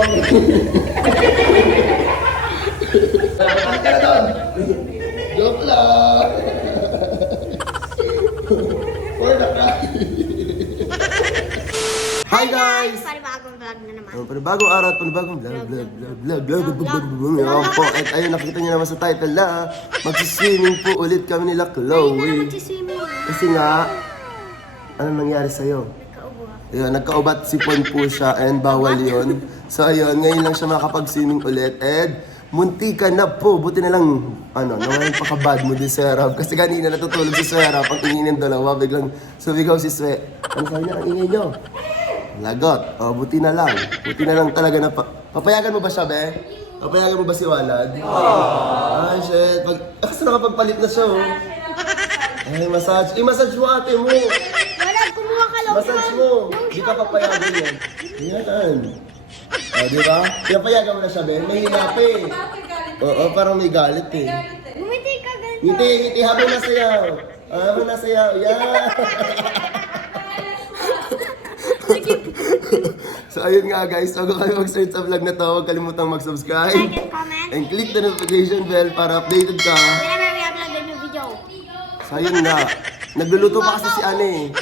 Ano ka na doon? Joke lang. For the cry. Hi guys! Panibagong vlog na naman. Panibagong araw at panibagong vlog. Ewan po. At ayun, nakita niyo naman sa title na magsiswimming po ulit kami nila Hindi na Chloe. magsiswimming. Kasi nga, ano nangyari sa'yo? Nagkaubo ako. Ayun, nagkaubat sipon po siya and bawal yun. So ayun, ngayon lang siya makakapag-swimming ulit and muntikan na po. Buti na lang, nawalan pakabad mo din si Serap. Kasi kanina natutulog si Serap, ang ingin ng dalawa, biglang sumigaw si Swe. Ano sabi niya, ang ingin niyo? Lagot. O, buti na lang. Buti na lang talaga na papayagan mo ba siya, be? Papayagan mo ba si Walad? Ay, shit. Kasi nakapagpalit na siya, oh. Ay, massage. I-massage mo ate mo. Wala, kumuha ka lang. Massage mo. Di ka papayagan yan. Yan. O, di ba? Pinapayagan mo na siya, be? Mahina pa eh. Oo, parang may galit eh. Bumiti ka ganito. Ngiti habang nasayaw. Habang nasayaw. Yan. So ayun nga guys, bago kayo mag-start sa vlog na to, huwag kalimutang mag-subscribe Like and comment. and click the notification bell para updated ka. Whenever we upload a new video. So ayun nga, nagluluto pa kasi si Ane.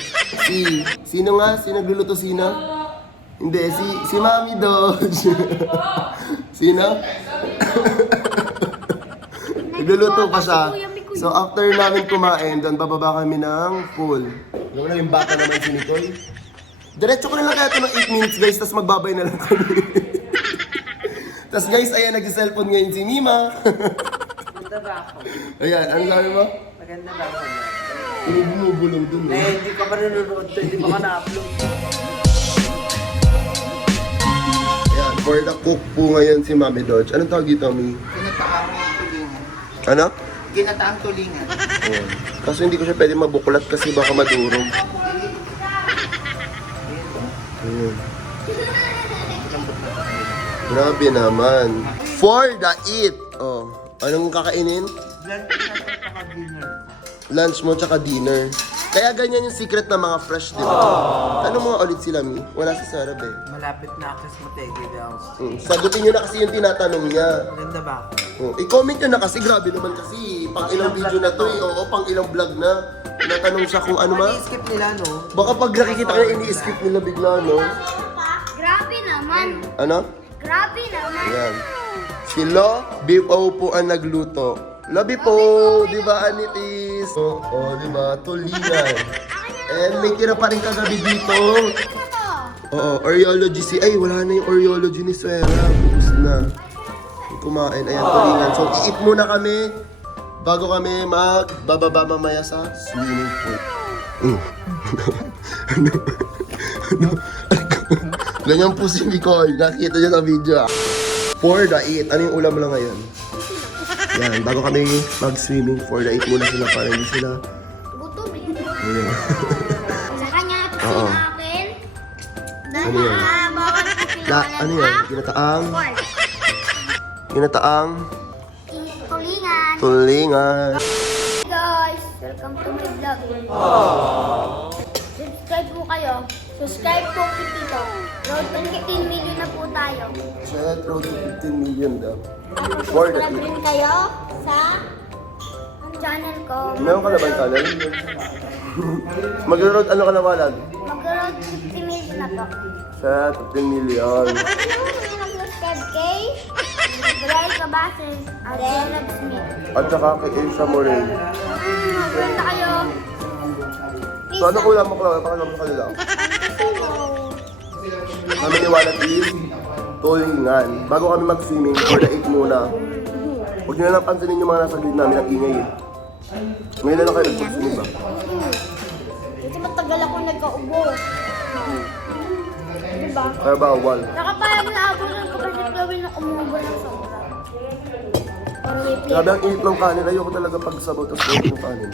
Sino nga? Sino nagluluto? Sino? Hindi, si Mami Dodge. Sino? Nagluluto pa siya. So after namin kumain, doon bababa kami ng pool. Alam mo na yung bata naman si Nicole. Diretso ko na lang kaya ito ng 8 minutes guys, tapos magbabay na lang kami. Tapos guys, ayan, nag-cellphone ngayon si Mima. Maganda ba ako? Ayan, ano sabi mo? Maganda ba ako? Bumubulong dun eh. Hindi ka pa nanonood to, hindi pa ka na-upload. Ayan, for the cook po ngayon si Mami Dodge. Anong tawag dito, Mi? Ginataang tulingan. Ano? Ginataang tulingan. Ayan. Kaso hindi ko siya pwede mabuklat kasi baka madurog. Ayan. Grabe naman. For the eat. Oh, anong kakainin? Lunch mo tsaka dinner. Kaya ganyan yung secret ng mga fresh, di ba? Tanong mo nga ulit sila, Mi. Wala si Sarah, eh. Malapit na access Motegi daw. Sagutin nyo na kasi yung tinatanong niya. Maganda ba ako? I-comment nyo na kasi, grabe naman kasi. Pang ilang video na to eh. Oo, pang ilang vlog na. Tinatanong siya kung ano ma. I-skip nila, no? Baka pag nakikita ka na ini-skip nila bigla, no? Grabe naman. Ano? Grabe naman. Ayan. Si Lo Bipo po ang nagluto. Lobby po, di ba, Anitis? Oo, di ba? Tulingan. And may tira pa rin kagabi dito. Ano to? Oo, Oreology si... Ay, wala na yung Oreology ni Suera. Bubus na. Kumain. Ayan, tulingan. So, i-eat muna kami bago kami magbababa mamaya sa swimming pool. Ganyan po si Nicole. Nakita niyo sa video. For the eat. Ano yung ulam mo lang ngayon? Yan, bago kami mag-swimming for the eat muna sila para hindi sila... Gutom eh. Ayan. Sa kanya ito Oo. sinakin. Ano yan? Bawal ko Ano yan? Ginataang... Ginataang... Tulingan. Tulingan. Hey guys, welcome to my vlog. Subscribe po kayo. Subscribe po kay Tito. Road to 15 million na po tayo. Shit, road to 15 million daw. Tapos For the subscribe eat. rin kayo sa channel ko. Meron ka na ba yung channel? Mag-road ano ka na walad? Mag-road 50 million na po. Sa 15 million. Ano yung mag-subscribe kay Brian Cabases at Zenab Smith. At saka kay Aisha Morel. Magpunta kayo. So ano ulam mo ko? Pakilam sa kanila. Kami ni Walad is tulingan. Bago kami mag-swimming, for the eat muna. Huwag nyo na lang pansinin yung mga nasa grid namin ang ingay. Ngayon na lang kayo nag-swimming ba? Kasi matagal ako nagkaubo. Diba? Kaya bawal. Nakapayag na ako ng kapatid gawin na umubo ng sobra. Or replay. Grabe ang init ng kanin. Ayoko talaga pagsabaw tapos gawin yung kanin.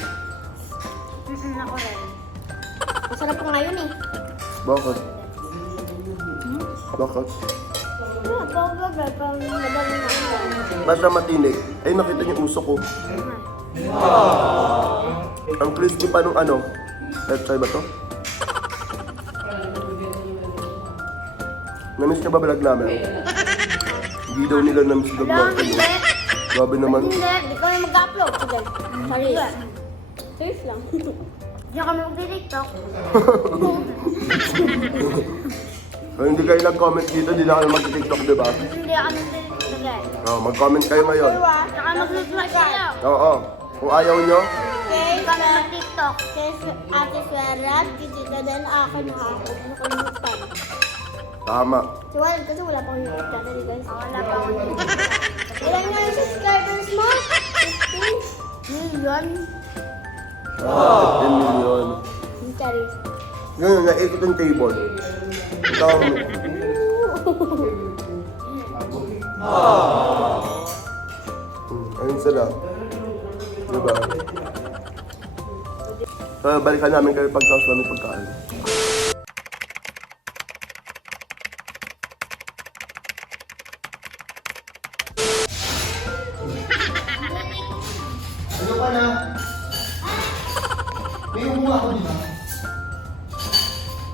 Ako rin. Masarap po ngayon eh. Bakit? Bakit? Pagbagal, pang madaling na ako. Basta matinig. Ay, nakita niyo yung uso ko. Ang crispy pa nung ano. Let's try ba to? Namiss niya ba vlog namin? Hindi daw nila namiss vlog Wala, namin. hindi. Grabe naman. Hindi, di ko na mag-upload. Sige. Sorry. Serious lang. Hindi kami mag-tiktok. Kung hindi kayo nag-comment dito, di na kayo mag-tiktok, di ba? Hindi kami mag-tiktok. Oh, mag-comment kayo ngayon. Saka mag-subscribe kayo. Oo. Kung ayaw nyo, Okay, kami mag-tiktok. Kay Ate Swerat, kitita din ako nakakalimutan. tama. Si Walid kasi wala pang YouTube channel, guys. Wala pa akong YouTube. Ilan nga yung subscribers mo? 15 million. 15 million. Yung charis. Ganyan, naikot yung table. Ito ang... Ayun sila. Diba? So, balikan namin kayo pagtaos namin pagkain. Ano ka na? May umuha ako dito.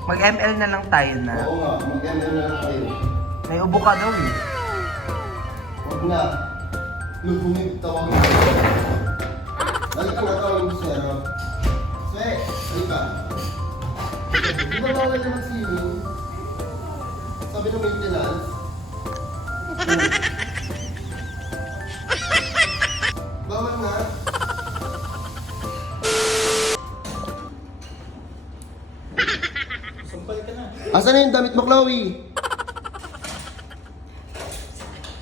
Mag-ML na lang tayo na. Oo nga, mag-enda na lang tayo. May ubo ka daw eh. Huwag na. Lubungin, tawagin. Balik ka na tawagin mo siya, no? Sve, halika. Di ba bawal na mag-swimming? Sabi ng maintenance. Bawal na. Asan na yung damit mo, Chloe?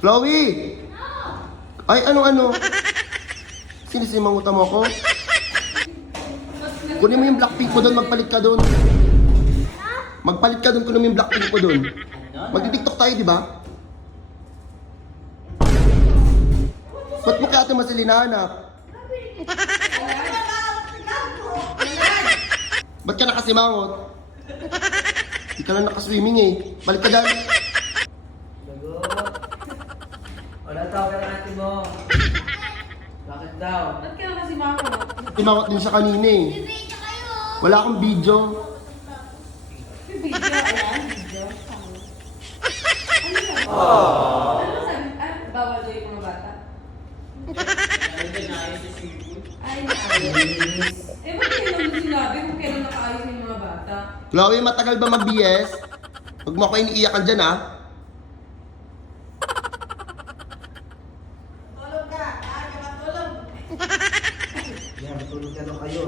Chloe! Ay, ano? Sinisimangutan mo ako? Kunin mo yung Blackpink ko doon, magpalit ka doon. Magpalit ka doon, kunin mo yung Blackpink ko doon. Magti-tiktok tayo, di ba? Ba't mo kaya ate Masilina hanap? Ba't ka nakasimangot? Di ka lang nakaswimming eh. Balik ka dyan. Wala tawag ka natin mo. Bakit daw? Ba't kaya kasi mako? Timangot din siya kanina eh. Wala akong video. Video, ayan, video. Ano yan? Ano sabi? Ah, bawal daw yung mga bata? Ay, naayos. Eh, ba't kayo naman sinabi kung kailan nakaayos yung mga bata? Chloe, matagal ba mag-BS? Huwag mo ako iniiyakan dyan ah. Yan, matulog ka daw kayo.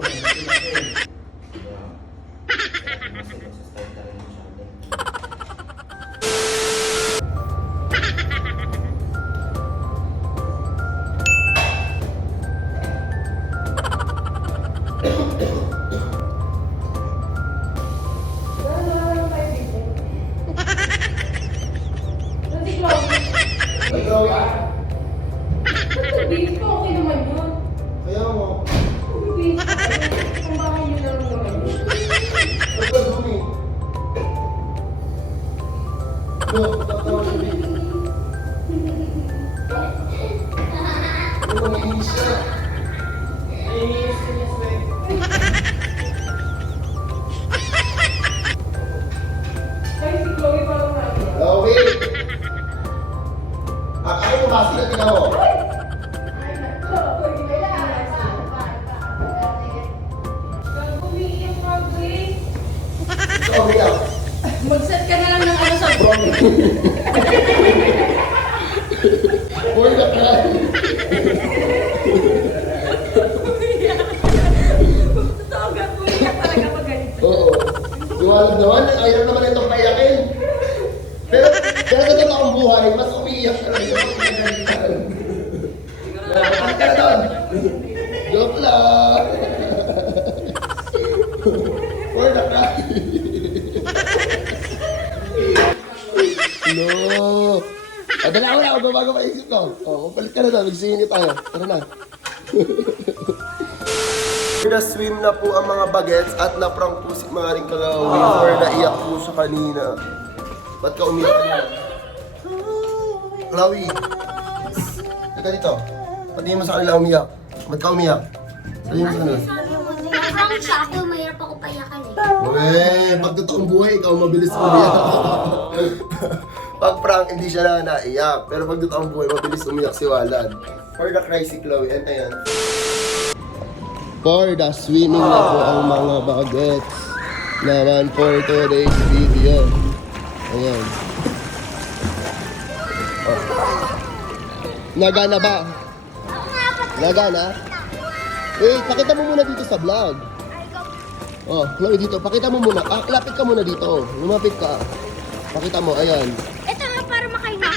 Nanti Chloe. Ay, Chloe. Ba't nag-beach pa? Okay naman yun. Kaya mo. Nag-beach pa. Ang bahay niyo lang naman yun. Ba't ka dumi? Look, tatawa siya eh. Ano, nanginis siya. Ay, si Chloe parang naiyak. Chloe! Ay, umasi ka, tingnan mo. Ay, naku. Pwede ba yan? Gago, umiiyak ka, Grace. Ito, umiyak. Mag-set ka na lang ng ano sa Boy, nakakain. Totoo ka, umiiyak talaga pag ganito. Oo. Liwanag naman, ayaw naman itong payakin. Pero sa totoong buhay, mas umiiyak ka rin yung pinagalitan. Bakit ka na doon? Joke lang. Boy, nakain. No. Dala ko na, bago maisip ko. Mapalit ka na doon, magsingin tayo. Tara na. Na-swim na po ang mga bagets at na-prank po si Maring Kalawi or naiyak po siya kanina. Ba't ka umiyak niya? Kalawi! Teka dito. Pati mo sa kanila umiyak. Ba't ka umiyak? Sabihin mo sa kanila. Parang siya ako, mahirap ako payakan eh. Uwe, pag totoong buhay, ikaw mabilis umiyak. Pag prank, hindi siya na naiyak. Pero pag doon ang buhay, mabilis umiyak si Walad. For the crazy Chloe, and ayan. For the swimming na po ang mga bagets. Naman for today's video. Ayan. Oh. Nagana ba? Nagana? Wait, pakita mo muna dito sa vlog. Oh, Chloe dito, pakita mo muna. Lapit ka muna dito. Lumapit ka. Pakita mo, ayan. Ito nga para makahinga.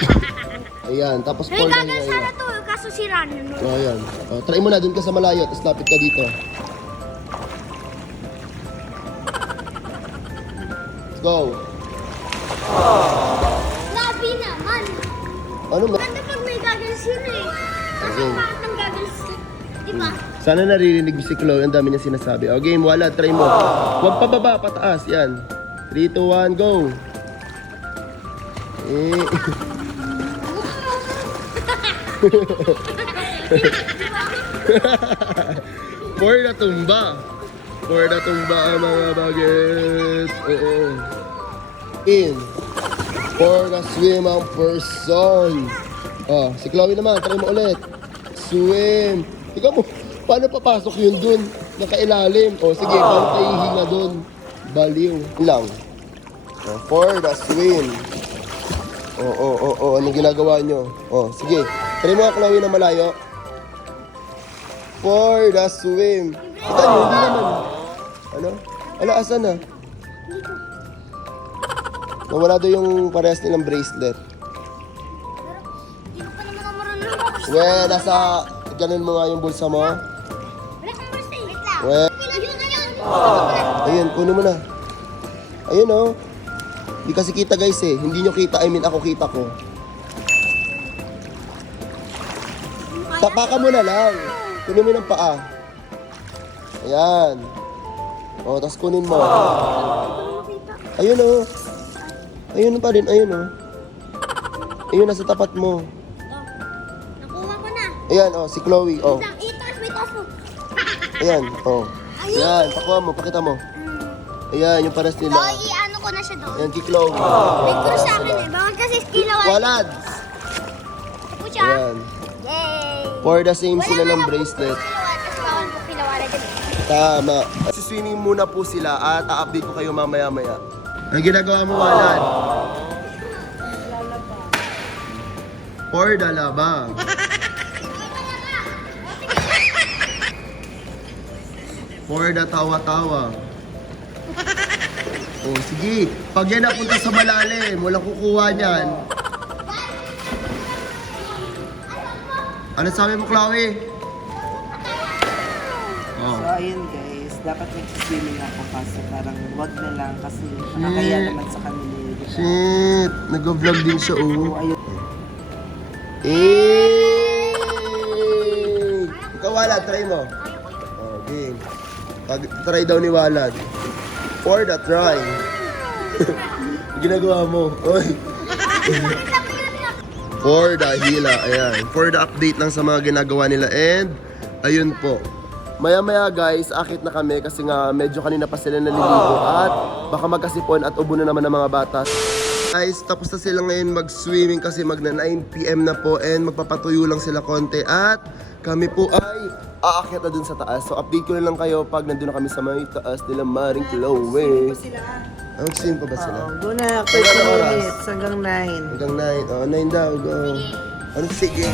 Ayan, tapos May pour na gagal sana to, kaso sira na nun. Oh, ayan. Oh, try mo na, dun ka sa malayo, tapos lapit ka dito. Let's go. Labi naman. Ano ba? Ganda pag may gagal sila eh. Kasi Okay. bakit ang gagal sila? Diba? Sana naririnig mo si Chloe, ang dami niya sinasabi. O game, wala, try mo. Huwag pababa, pataas, yan. 3, 2, 1, go. Eh. For the tumba. For the tumba ang mga bagets. Oo. In. For the swim ang person. Oh, si Chloe naman, try mo ulit. Swim. Ikaw mo, paano papasok yun dun? Nakailalim. O sige, paano tayo hihinga dun? Baliw. Lang. Oh, for the swim. Oo. Anong ginagawa nyo? Oh, sige. Try mo nga, Chloe, na malayo. For the swim. Kita nyo, hindi naman. Ano? Ala, asan na? Nawala daw yung parehas nilang bracelet. Hindi ko pa naman ako marunong. We, nasa... Ganun mo nga yung bulsa mo. Wala kang birthday. Wait lang. We, Ayun. ayun, kunin mo na. Ayun, oh. Hindi kasi kita, guys, eh. Hindi nyo kita, I mean, ako kita ko. Tapaka mo na lang. Kunin mo ng paa. Ayan. O, tapos kunin mo. Ayun, oh. Ayun pa rin, ayun, oh. Ayun, nasa tapat mo. Nakuha ko na. Ayan, oh, si Chloe, oh. Lang, itaas mo. Ayan, oh. Ayan, pakuha mo, pakita mo. Ayan, yung paras nila. So, i-ano ko na siya doon. Ayan, kay Chloe. May krus sa akin eh. Bawal kasi kilawan. Walad! Ito po siya. Ayan. Yay! For the same Wala sila nga ng po bracelet. kilawan, tapos bawal po kilawan dyan eh. Tama. Siswimming muna po sila at a-update ko kayo mamaya-maya. Ang ginagawa mo, Walad? For the labang. For the tawa-tawa. Oh, sige. Pag yan napunta sa malalim, walang kukuha niyan. Ano sabi mo, Chloe? Oh. So, ayun guys, dapat nagsiswimming ako kasi parang wag na lang kasi nakakaya naman sa kanila. Diba? Shit! Nag-vlog din siya, So, oh. ayun. Ikaw, Walad, try mo. Oh, game. Try daw ni Walad. For the try. Ginagawa mo. Oy. For the hila. Ayan. For the update lang sa mga ginagawa nila. And, ayun po. Maya-maya guys, akit na kami kasi nga medyo kanina pa sila naliligo at baka magkasipon at ubo na naman ng mga bata. Guys, tapos na sila ngayon mag-swimming kasi magna 9 PM na po and magpapatuyo lang sila konti at kami po ay aakyat na dun sa taas. So update ko na lang kayo pag nandun na kami sa may taas nila Maring Chloe. Mag-swim pa ba sila? Go na, Ilan 30 oras? minutes hanggang 9. Hanggang 9. Oh, 9 daw. Go. Ano sige?